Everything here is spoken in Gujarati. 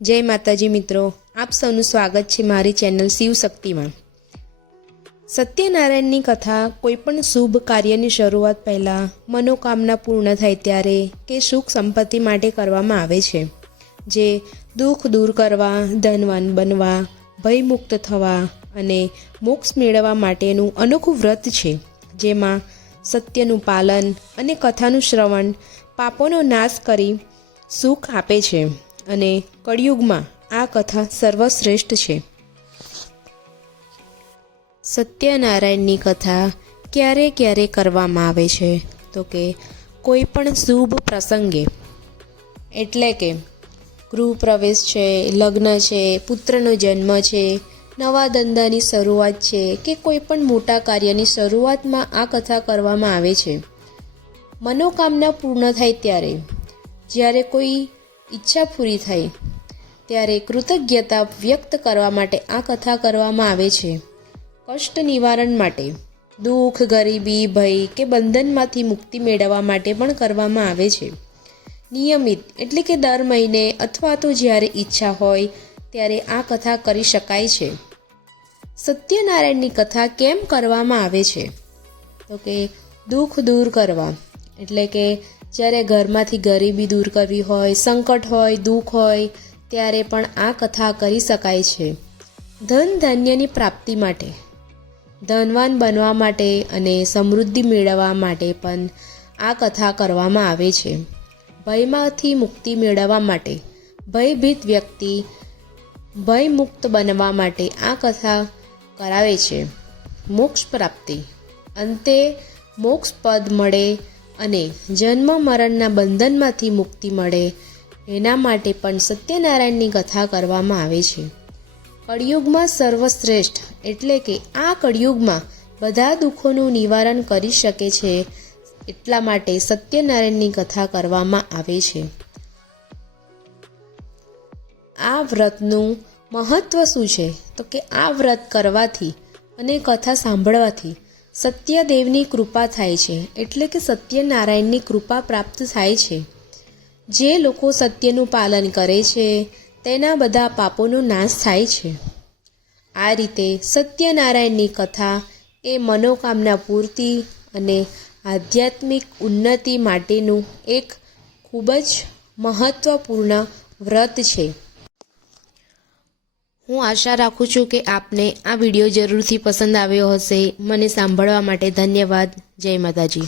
જય માતાજી મિત્રો, આપ સૌનું સ્વાગત છે મારી ચેનલ શિવ શક્તિમાં સત્યનારાયણની કથા કોઈપણ શુભ કાર્યની શરૂઆત પહેલાં મનોકામના પૂર્ણ થાય ત્યારે કે સુખ સંપત્તિ માટે કરવામાં આવે છે. જે દુઃખ દૂર કરવા, ધનવાન બનવા, ભયમુક્ત થવા અને મોક્ષ મેળવવા માટેનું અનોખું વ્રત છે. જેમાં સત્યનું પાલન અને કથાનું શ્રવણ પાપોનો નાશ કરી સુખ આપે છે. અને કળિયુગમાં આ કથા સર્વશ્રેષ્ઠ છે. સત્યનારાયણની કથા ક્યારે ક્યારે કરવામાં આવે છે? તો કે કોઈ પણ શુભ પ્રસંગે. એટલે કે ગૃહપ્રવેશ છે, લગ્ન છે, પુત્રનો જન્મ છે, નવા ધંધાની શરૂઆત છે કે કોઈ પણ મોટા કાર્યની શરૂઆતમાં આ કથા કરવામાં આવે છે. મનોકામના પૂર્ણ થાય ત્યારે જ્યારે કોઈ ઈચ્છા પૂરી થાય ત્યારે કૃતજ્ઞતા વ્યક્ત કરવા માટે આ કથા કરવામાં આવે છે. કષ્ટ નિવારણ માટે, દુઃખ, ગરીબી, ભય કે બંધનમાંથી મુક્તિ મેળવવા માટે પણ કરવામાં આવે છે. નિયમિત, એટલે કે દર મહિને અથવા તો જ્યારે ઈચ્છા હોય, ત્યારે આ કથા કરી શકાય છે. સત્યનારાયણની કથા કેમ કરવામાં આવે છે? તો કે, દુઃખ દૂર કરવા, એટલે કે જ્યારે ઘરમાંથી ગરીબી દૂર કરવી હોય, સંકટ હોય, દુઃખ હોય, ત્યારે પણ આ કથા કરી શકાય છે. ધન ધાન્યની પ્રાપ્તિ માટે, ધનવાન બનવા માટે અને સમૃદ્ધિ મેળવવા માટે પણ આ કથા કરવામાં આવે છે. ભયમાંથી મુક્તિ મેળવવા માટે, ભયભીત વ્યક્તિ ભયમુક્ત બનવા માટે આ કથા કરાવે છે. મોક્ષ પ્રાપ્તિ, અંતે મોક્ષ પદ મળે અને જન્મ મરણના બંધનમાંથી મુક્તિ મળે એના માટે પણ સત્યનારાયણની કથા કરવામાં આવે છે. કળિયુગમાં સર્વશ્રેષ્ઠ એટલે કે આ કળિયુગમાં બધા દુઃખોનું નિવારણ કરી શકે છે એટલા માટે સત્યનારાયણની કથા કરવામાં આવે છે. આ વ્રતનું મહત્વ શું છે? તો કે આ વ્રત કરવાથી અને કથા સાંભળવાથી સત્યદેવની કૃપા થાય છે, એટલે કે સત્યનારાયણની કૃપા પ્રાપ્ત થાય છે. જે લોકો સત્યનું પાલન કરે છે, તેના બધા પાપોનો નાશ થાય છે. આ રીતે સત્યનારાયણની કથા એ મનોકામના પૂર્તિ અને આધ્યાત્મિક ઉન્નતિ માટેનું એક ખૂબ જ મહત્ત્વપૂર્ણ વ્રત છે. હું આશા રાખું છું કે આપને આ વીડિયો જરૂરથી પસંદ આવ્યો હશે. મને સાંભળવા માટે ધન્યવાદ. જય માતાજી.